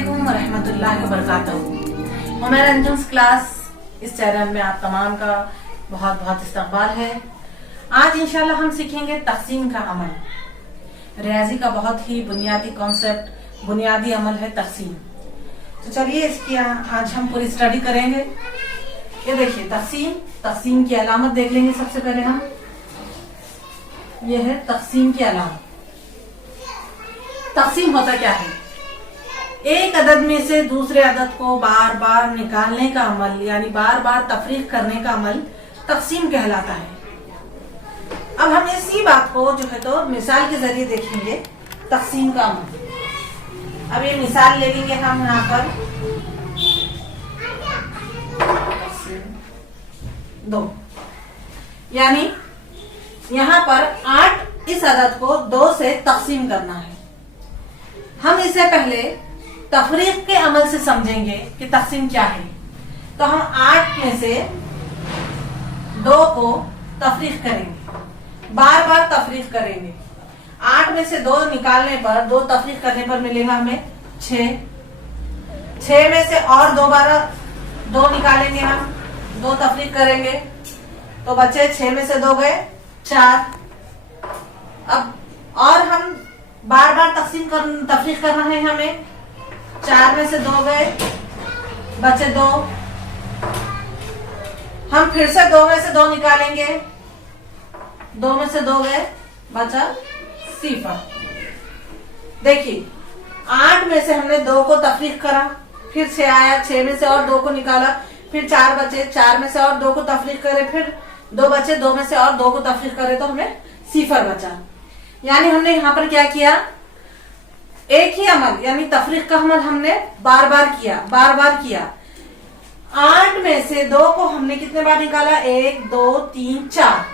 अस्सलामुअलैकुम वरहमतुल्लाहि वबरकातुहू। उमर अंजुम्स क्लास इस चैनल में आप तमाम का बहुत बहुत इस्तकबाल है। आज इंशाल्लाह हम सीखेंगे तकसीम का अमल। रियाजी का बहुत ही बुनियादी कॉन्सेप्ट, बुनियादी अमल है तकसीम। तो चलिए इसकी आज हम पूरी स्टडी करेंगे। ये देखिए तकसीम की अलामत देख लेंगे। सबसे पहले हम ये है तकसीम की अलामत। तकसीम होता क्या है? एक अदद में से दूसरे अदद को बार बार निकालने का अमल, यानी बार बार तफरीक करने का अमल तकसीम कहलाता है। अब हम इसी बात को जो है तो मिसाल के जरिए देखेंगे तकसीम का अमल। अब ये मिसाल ले लेंगे हम यहाँ पर 2, यानी यहाँ पर 8 इस अदद को 2 से तकसीम करना है। हम इसे पहले तफरीक के अमल से समझेंगे कि तकसीम क्या है। तो हम 8 में से 2 को तफरीक करेंगे, बार बार तफरीक करेंगे। 8 में से 2 निकालने पर, 2 तफरीक करने पर मिलेगा हमें 6। 6 में से और दोबारा 2 निकालेंगे, हम 2 तफरीक करेंगे तो बचे 6 में से 2 गए 4। अब और हम बार बार तफरीक करना है हमें। 4 में से 2 गए, बचे 2। हम फिर से 2 में से 2 निकालेंगे, 2 में से 2 गए, बचा 0। देखिए 8 में से हमने 2 को तफरीक करा, फिर 6 आया, 6 में से और 2 को निकाला, फिर 4 बचे, 4 में से और 2 को तफरीक करे, फिर 2 बचे, 2 में से और 2 को तफरीक करे तो हमें 0 बचा। यानी हमने यहाँ पर क्या किया? एक ही अमल यानी तफरीक का अमल हमने बार बार किया। 8 में से 2 को हमने कितने बार निकाला? 1 2 3 4।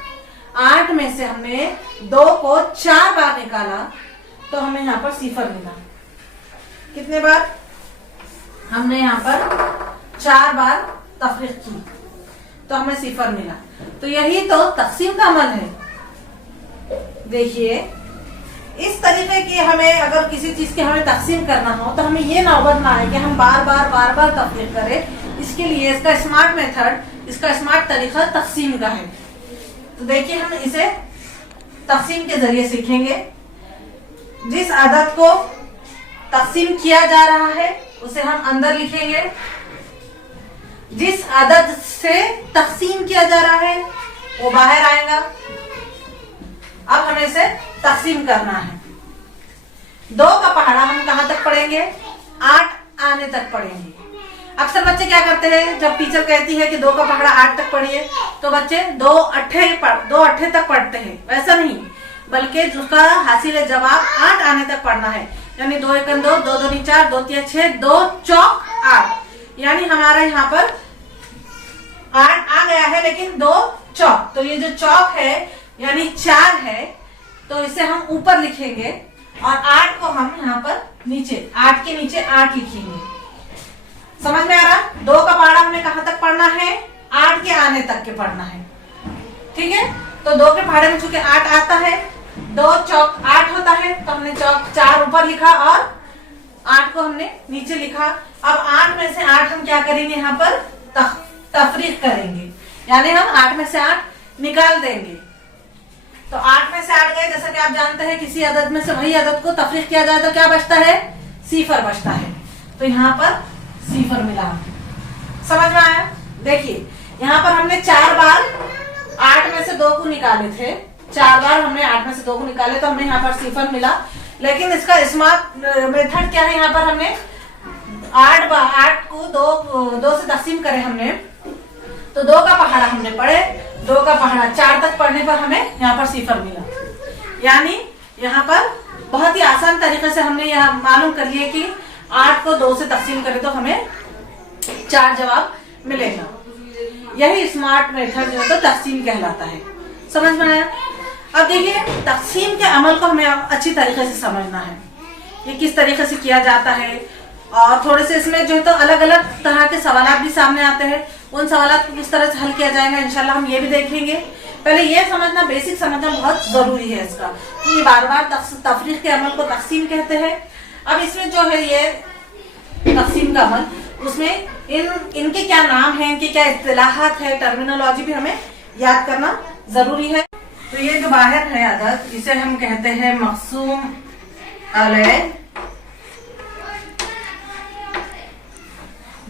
8 में से हमने 2 को 4 बार निकाला तो हमें यहाँ पर 0 मिला। कितने बार? हमने यहाँ पर 4 बार तफरीक की तो हमें 0 मिला। तो यही तो तकसीम का अमल है। देखिए इस तरीके की हमें अगर किसी चीज की हमें तकसीम करना हो तो हमें ये नौबत ना आए कि हम बार बार तफरीक करें। इसके लिए इसका स्मार्ट मेथड, इसका स्मार्ट तरीका तकसीम का है। तो देखिए हम इसे तकसीम के जरिए सीखेंगे। जिस अदद को तकसीम किया जा रहा है उसे हम अंदर लिखेंगे, जिस अदद से तकसीम किया जा रहा है वो बाहर आएगा। अब हमें इसे तकसीम करना है। 2 का पहाड़ा हम कहाँ तक पढ़ेंगे? 8 आने तक पढ़ेंगे। अक्सर बच्चे क्या करते हैं, जब टीचर कहती है कि 2 का पहाड़ा 8 तक पढ़िए तो बच्चे 2 अट्ठे तक पढ़ते हैं। वैसा नहीं, बल्कि जिसका हासिल जवाब 8 आने तक पढ़ना है। यानी 2 1 2, 2 2 4, 2 3 6, 2 चौक 8। यानी हमारा यहाँ पर 8 आ गया है, लेकिन 2 चौक। तो ये जो चौक है यानी 4 है, तो इसे हम ऊपर लिखेंगे और 8 को हम यहाँ पर नीचे, 8 के नीचे 8 लिखेंगे। समझ में आ रहा? 2 का पहाड़ा हमें कहाँ तक पढ़ना है? 8 के आने तक के पढ़ना है। ठीक है, तो 2 के पहाड़े में चूंकि 8 आता है, 2 चौक 8 होता है, तो हमने चौक 4 ऊपर लिखा और 8 को हमने नीचे लिखा। अब 8 में से 8 हम क्या करेंगे? यहाँ पर तफरीक करेंगे, यानी हम 8 में से 8 निकाल देंगे। तो 8 में से 8 गए। जैसा कि आप जानते हैं किसी अदद में से वही अदद को तफरीक किया जाए तो क्या बचता है? 0 बचता है। तो यहाँ पर 0 मिला। समझ में आया? देखिए यहाँ पर हमने 4 बार 8 में से 2 को निकाले थे। 4 बार हमने 8 में से 2 को निकाले तो हमें यहाँ पर 0 मिला। लेकिन इसका स्मार्ट मेथड क्या है? यहाँ पर हमने 8 को 2 से तकसीम करे हमने, तो 2 का पहाड़ा हमने पढ़े, 2 का पहाड़ा 4 तक पढ़ने पर हमें यहाँ पर 0 मिला। यानी यहाँ पर बहुत ही आसान तरीके से हमने यह मालूम कर लिया कि 8 को 2 से तकसीम करें तो हमें 4 जवाब मिलेगा। यही स्मार्ट मेथड जो है तो तकसीम कहलाता है। समझ में आया? अब देखिए तकसीम के अमल को हमें अच्छी तरीके से समझना है, ये किस तरीके से किया जाता है। और थोड़े से इसमें जो है तो अलग अलग तरह के सवाल भी सामने आते हैं। उन सवालों को किस तरह से हल किया जाएगा इंशाल्लाह हम ये भी देखेंगे। पहले ये समझना, बेसिक समझना बहुत जरूरी है इसका, कि बार बार तफरीक के अमल को तकसीम कहते हैं। अब इसमें जो है ये तकसीम का अमल, उसमें इनके क्या नाम है, इनके क्या इस्तिलाहात है, टर्मिनोलॉजी भी हमें याद करना जरूरी है। तो ये जो बाहर है अदद, इसे हम कहते हैं मक़सूम अलैह,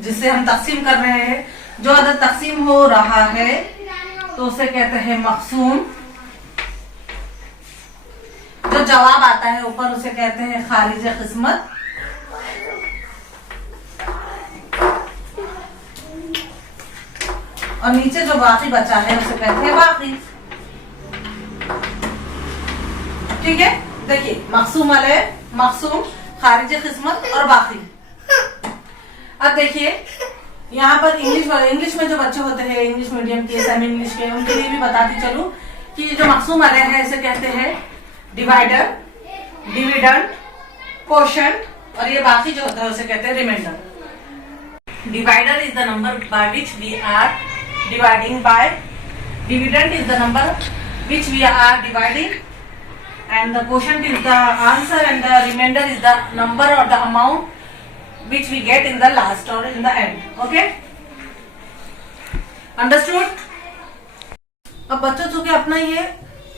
जिसे हम तकसीम कर रहे हैं। जो अदद तकसीम हो रहा है तो उसे कहते हैं मक़सूम। जो जवाब आता है ऊपर उसे कहते हैं खारिज किस्मत। और नीचे जो बाकी बचा है उसे कहते हैं बाकी। ठीक है, देखिए मक़सूम अलैह, मक़सूम, खारिज किस्मत और बाकी। अब देखिए यहाँ पर इंग्लिश में जो बच्चे होते हैं, इंग्लिश मीडियम के, सेमी इंग्लिश के, उनके लिए भी बताती चलूं कि जो मक़सूम अलैह है इसे कहते हैं डिवाइडर, डिविडेंड, कोशेंट, और ये बाकी जो होता है उसे कहते हैं remainder. Divider is the number by which we are dividing by, dividend is the number which we are dividing, and the quotient is the answer and the remainder is the number or the amount which we get in the last or in the end. Okay, understood? अब बच्चों चूंकि अपना ये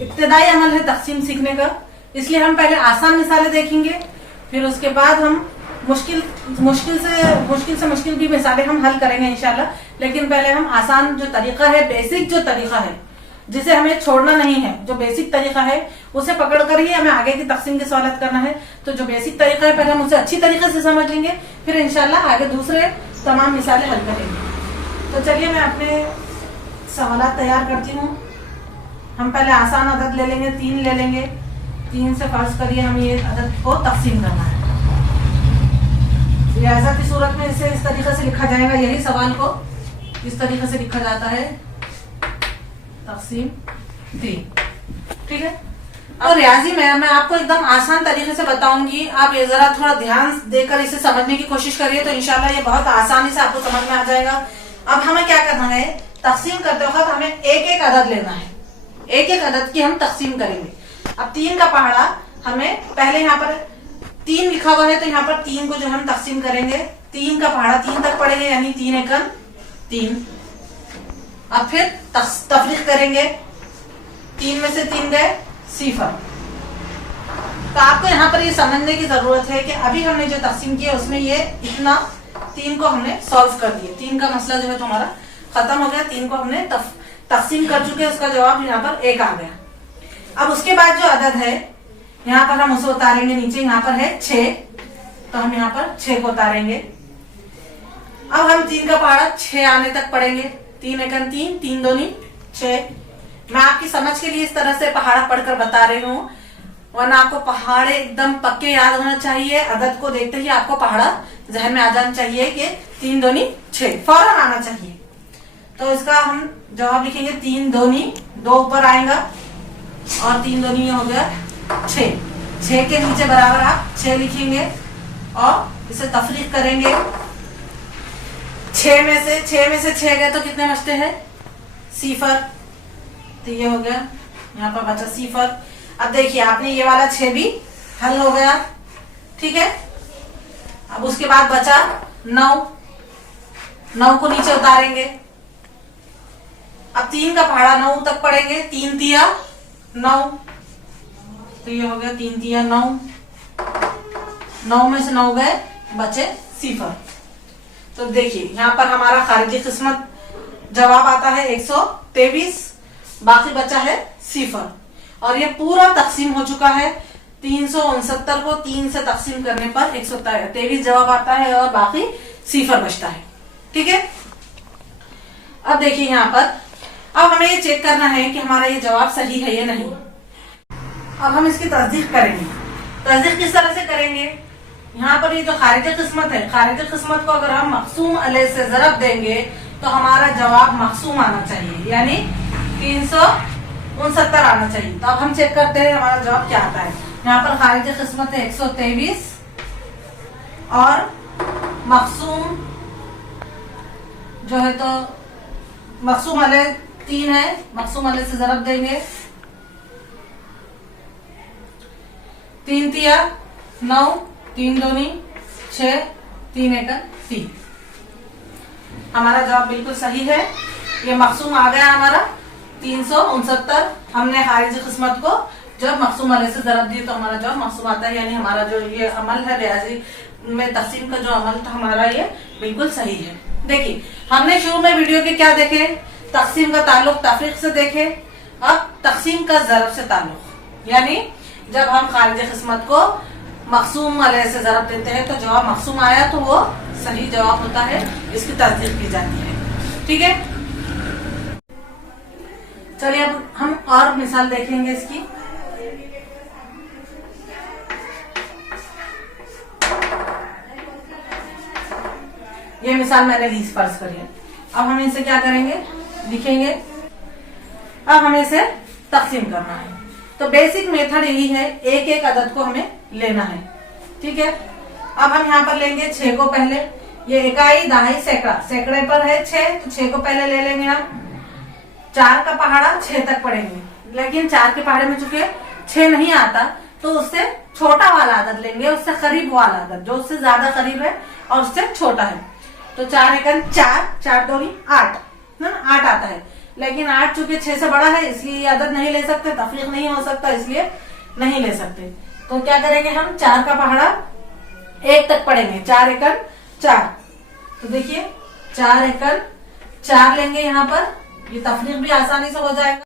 इब्तिदाई अमल है तकसीम सीखने का, इसलिए हम पहले आसान मिसालें देखेंगे, फिर उसके बाद हम मुश्किल से मुश्किल भी मिसालें हम हल करेंगे इंशाल्लाह। लेकिन पहले हम आसान जो तरीका है, बेसिक जो तरीका है, जिसे हमें छोड़ना नहीं है, जो बेसिक तरीका है उसे पकड़कर ही हमें आगे की तकसीम की सवालत करना है। तो जो बेसिक तरीका है पहले हम उसे अच्छी तरीके से समझ लेंगे, फिर इंशाल्लाह आगे दूसरे तमाम मिसालें हल करेंगे। तो चलिए मैं अपने सवालात तैयार करती हूँ। हम पहले आसान अदद ले लेंगे, 3 ले लेंगे। 3 से फर्ज करिए हम ये अदद को तकसीम करना है। रियाज़त की सूरत में इसे इस तरीके से लिखा जाएगा, यही सवाल को इस तरीके से लिखा जाता है, तकसीम 3। ठीक है, और रियाजी में मैं आपको एकदम आसान तरीके से बताऊंगी, आप ये जरा थोड़ा ध्यान देकर इसे समझने की कोशिश करिए तो इंशाल्लाह ये बहुत आसानी से आपको समझ में आ जाएगा। अब हमें क्या करना है, तकसीम करते वक्त हमें एक एक अदद लेना है, एक एक अदद की हम तकसीम करेंगे। अब 3 का पहाड़ा हमें पहले यहाँ पर 3 लिखा हुआ है तो यहाँ पर 3 को जो हम तकसीम करेंगे, 3 का पहाड़ा 3 तक पड़ेंगे, यानी 3 एकम 3। अब फिर तफरीक करेंगे, 3 में से 3 गए 0। तो आपको यहाँ पर ये समझने की जरूरत है कि अभी हमने जो तकसीम किया उसमें ये इतना 3 को हमने सॉल्व कर दिया, 3 का मसला जो है तुम्हारा खत्म हो गया। 3 को हमने तकसीम कर चुके, उसका जवाब यहाँ पर 1 आ गया। अब उसके बाद जो अदद है यहाँ पर हम उसे उतारेंगे नीचे, यहाँ पर है 6, तो हम यहाँ पर 6 को उतारेंगे। अब हम 3 का पहाड़ा 6 आने तक पढ़ेंगे, 3 एकम 3, 3 दूनी 6। मैं आपकी समझ के लिए इस तरह से पहाड़ा पढ़कर बता रही हूँ, वरना आपको पहाड़े एकदम पक्के याद होना चाहिए। अदद को देखते ही आपको पहाड़ा जहन में आ जाना चाहिए कि 3 दूनी 6 फौरन आना चाहिए। तो इसका हम जवाब लिखेंगे 3 दूनी 2 ऊपर आएगा और 3 दूनी ये हो गया 6। 6 के नीचे बराबर आप 6 लिखेंगे और इसे तफरीक करेंगे। 6 में से 6 गए तो कितने बचते हैं, 0। तो ये हो गया, यहाँ पर बचा 0। अब देखिए आपने ये वाला 6 भी हल हो गया। ठीक है, अब उसके बाद बचा 9 को नीचे उतारेंगे। अब 3 का पहाड़ा 9 तक पढ़ेंगे, 3 तिया 9, तो ये हो गया 3 तिया 9। 9 में से 9 गए, बचे 0। तो देखिए यहाँ पर हमारा खारिजी किस्मत जवाब आता है 123, बाकी बचा है 0। और ये पूरा तकसीम हो चुका है। 369 को 3 से तकसीम करने पर 123 जवाब आता है और बाकी 0 बचता है। ठीक है, अब देखिए यहाँ पर अब हमें ये चेक करना है कि हमारा ये जवाब सही है या नहीं। अब हम इसकी तस्दीक करेंगे। तस्दीक किस तरह से करेंगे, यहाँ पर ये जो खारिज किस्मत है, खारिज किस्मत को अगर हम मक़सूम अलैह से ज़रब देंगे तो हमारा जवाब मक़सूम आना चाहिए, यानी 369 आना चाहिए। तो अब हम चेक करते हैं हमारा जवाब क्या आता है। यहाँ पर खारिज किस्मत है 123 और मक़सूम जो है तो मक़सूम अलैह 3 है, मक़सूम अलैह से ज़रब देंगे, 3 तिया 9, 3 दूनी 6, 3 एकड़ 3। हमारा जवाब बिल्कुल सही है। ये मकसूम आ गया हमारा 369। हमने खारिजी किस्मत को जब मकसूम वाले से जरब दी तो हमारा जवाब मकसूम आता है, यानी हमारा जो ये अमल है रियाजी में तकसीम का जो अमल था हमारा ये बिल्कुल सही है। देखिए हमने शुरू में वीडियो के क्या देखे, तकसीम का ताल्लुक तफरीक से देखे। अब तकसीम का जरब से ताल्लुक, यानी जब हम खारिजी किस्मत को मकसूम वाले से जरब देते हैं तो जवाब मकसूम आया तो वो सही जवाब होता है, इसकी तस्दीक की जाती है। ठीक है, चलिए अब हम और मिसाल देखेंगे इसकी। ये मिसाल मैंने 20 फर्ज करी है। अब हम इसे क्या करेंगे, लिखेंगे। अब हमें इसे तकसीम करना है। तो बेसिक मेथड यही है, एक एक अदद को हमें लेना है। ठीक है, अब हम यहाँ पर लेंगे 6 को पहले। ये इकाई, दहाई, सैकड़ा, सैकड़े पर है 6, तो 6 को पहले ले लेंगे हम। 4 का पहाड़ा 6 तक पढ़ेंगे, लेकिन 4 के पहाड़े में चूंकि 6 नहीं आता तो उससे छोटा वाला अदद लेंगे, उससे करीब वाला अदद जो उससे ज्यादा करीब है और उससे छोटा है। तो 4 एकन 4, 4 दूनी 8 है ना, 8 आता है। लेकिन 8 चूंकि 6 से बड़ा है इसलिए अदद नहीं ले सकते, तफरीक नहीं हो सकता, इसलिए नहीं ले सकते। तो क्या करेंगे हम, 4 का पहाड़ा 1 तक पढ़ेंगे। 4 एकन 4, तो देखिए 4 एकन 4 लेंगे यहाँ पर, ये तफरीक भी आसानी से हो जाएगा।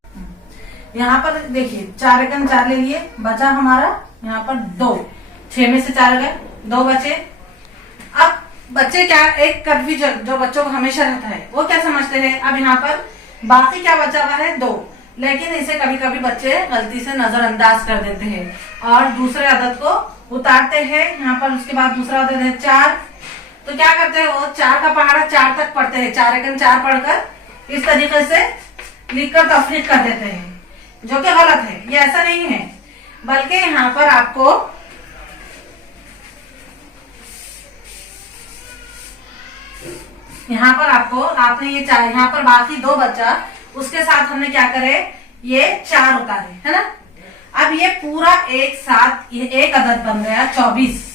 यहाँ पर देखिए 4 एकन 4 ले लिए, बचा हमारा यहाँ पर 2। 6 में से 4 गए, 2 बचे। अब बच्चे क्या, एक कंफ्यूजन जो बच्चों को हमेशा रहता है, वो क्या समझते हैं, अब यहाँ पर बाकी क्या बचा हुआ है 2, लेकिन इसे कभी कभी बच्चे गलती से नजरअंदाज कर देते हैं और दूसरे अदद को उतारते हैं। यहाँ पर उसके बाद दूसरा अदद है 4, तो क्या करते हैं वो 4 का पहाड़ा 4 तक पढ़ते हैं। 4 एकन 4 पढ़कर इस तरीके से लिखकर तफरीक कर देते हैं, जो कि गलत है। ये ऐसा नहीं है, बल्कि यहाँ पर आपको आपने ये 4, यहाँ पर बाकी 2 बचा, उसके साथ हमने क्या करे, ये 4 उतारे, है ना। अब ये पूरा एक साथ ये एक अदद बन गया 24।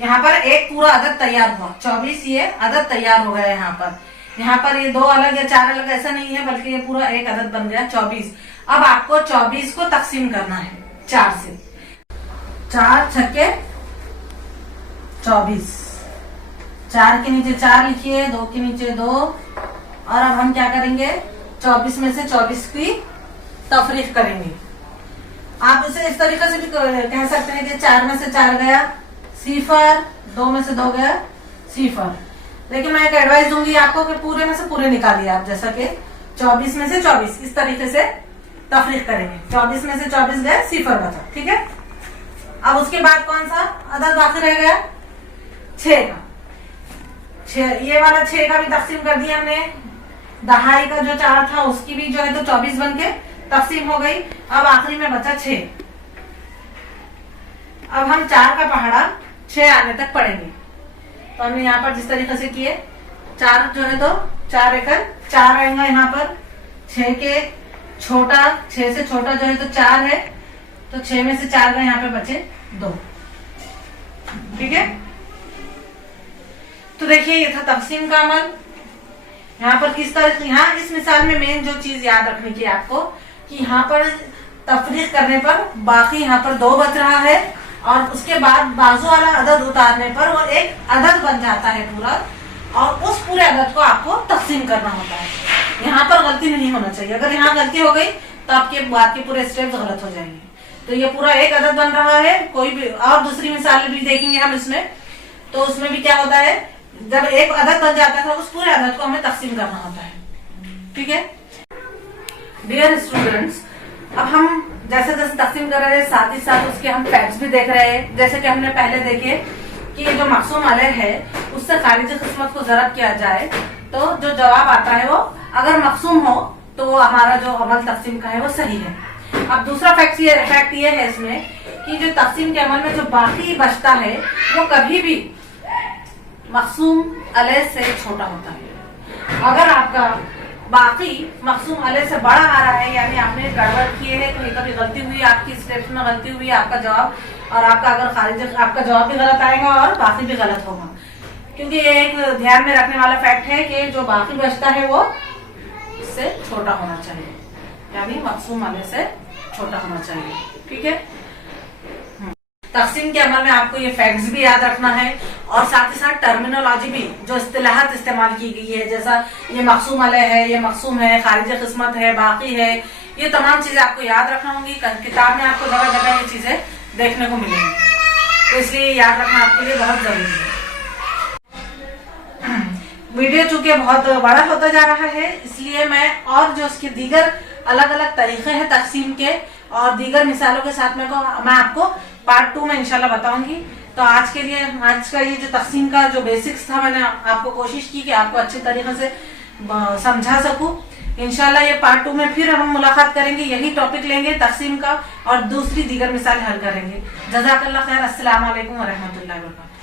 यहाँ पर एक पूरा अदद तैयार हुआ 24, ये अदद तैयार हो गया। यहाँ पर ये 2 अलग या 4 अलग ऐसा नहीं है, बल्कि ये पूरा एक अदद बन गया 24। अब आपको 24 को तकसीम करना है 4 से। 4 छक्के 24, 4 के नीचे 4 लिखिए, 2 के नीचे 2। और अब हम क्या करेंगे, 24 में से 24 की तफरीक करेंगे। आप इसे इस तरीके से भी कह सकते हैं कि 4 में से 4 गया 0, 2 में से 2 गया 0। लेकिन मैं एक एडवाइस दूंगी आपको कि पूरे में से पूरे निकालिए आप, जैसा कि 24 में से 24 इस तरीके से तफरीक करेंगे। 24 में से 24 गए, 0 बचा। ठीक है, अब उसके बाद कौन सा अदद बाकी रह गया, 6 का। 6, ये वाला 6 का भी तकसीम कर दिया हमने। दहाई का जो 4 था उसकी भी जो है तो 24 बन के तकसीम हो गई। अब आखिरी में बचा 6। अब हम 4 का पहाड़ा 6 आने तक पढ़ेंगे। तो हमने यहाँ पर जिस तरीके से किए, 4 जो है तो 4 एकड़ 4 आएगा यहाँ पर। 6 के छोटा, 6 से छोटा जो है तो 4 है, तो 6 में से 4 गए, यहाँ पे बचे 2। ठीक है, तो देखिए ये था तकसीम का अमल। यहाँ पर किस तरह, यहाँ इस मिसाल में मेन जो चीज याद रखने की आपको कि यहाँ पर तफरीक करने पर बाकी यहाँ पर 2 बच रहा है और उसके बाद बाजू वाला अदद उतारने पर वो एक अदद बन जाता है पूरा, और उस पूरे अदद को आपको तकसीम करना होता है। यहाँ पर गलती नहीं होना चाहिए। अगर यहाँ गलती हो गई तो आपके बाद के पूरे स्टेप्स गलत हो जाएंगे। तो ये पूरा एक अदद बन रहा है। कोई भी और दूसरी मिसाल भी देखेंगे हम इसमें, तो उसमें भी क्या होता है, जब एक अदद बन जाता है तो उस पूरे अदद को हमें तकसीम करना होता है। ठीक है डियर स्टूडेंट्स, अब हम जैसे जैसे तकसीम कर रहे हैं साथ ही साथ उसके हम फैक्ट्स भी देख रहे हैं। जैसे कि हमने पहले देखे कि ये जो मकसूम अलग है उससे खारिजी किस्मत को जरब किया जाए तो जो जवाब आता है वो अगर मकसूम हो तो वो हमारा जो अमल तकसीम का है वो सही है। अब दूसरा फैक्ट ये है इसमें कि जो तकसीम के अमल में जो बाकी बचता है वो कभी भी मकसूम अलग से छोटा होता है। अगर आपका बाकी मकसूम अलग से बड़ा आ रहा है, यानी आपने गड़बड़ किए है, कहीं कभी गलती हुई, आपकी स्टेप्स में गलती हुई, आपका जवाब और आपका अगर खारिज आपका जवाब भी गलत आएगा और बाकी भी गलत होगा, क्योंकि ये एक ध्यान में रखने वाला फैक्ट है कि जो बाकी बचता है वो इससे छोटा होना चाहिए, यानी मकसूम वाले से छोटा होना चाहिए। ठीक है, तकसीम के अमल में आपको ये फैक्ट्स भी याद रखना है और साथ ही साथ टर्मिनोलॉजी भी, जो इस्तिलाहात इस्तेमाल की गई है, जैसा ये मकसूम अलह है, ये मकसूम है, खारिज किस्मत है, बाकी है, ये तमाम चीजें आपको याद रखना होंगी। किताब में आपको जगह जगह ये चीजें देखने को मिलेंगी, तो इसलिए याद रखना आपके लिए बहुत जरूरी है। वीडियो चूंकि बहुत बड़ा होता जा रहा है, इसलिए मैं और जो उसके दीगर अलग अलग तरीके हैं तकसीम के और दीगर मिसालों के साथ मैं आपको पार्ट 2 में इंशाल्लाह बताऊंगी। तो आज के लिए आज का ये जो तकसीम का जो बेसिक्स था, मैंने आपको कोशिश की कि आपको अच्छे तरीके से समझा सकूं। इंशाल्लाह ये पार्ट 2 में फिर हम मुलाकात करेंगे, यही टॉपिक लेंगे तकसीम का और दूसरी दीगर मिसाल हल करेंगे। जज़ाकल्लाह खैर। अस्सलाम वालेकुम व रहमतुल्लाहि व बरकातहू।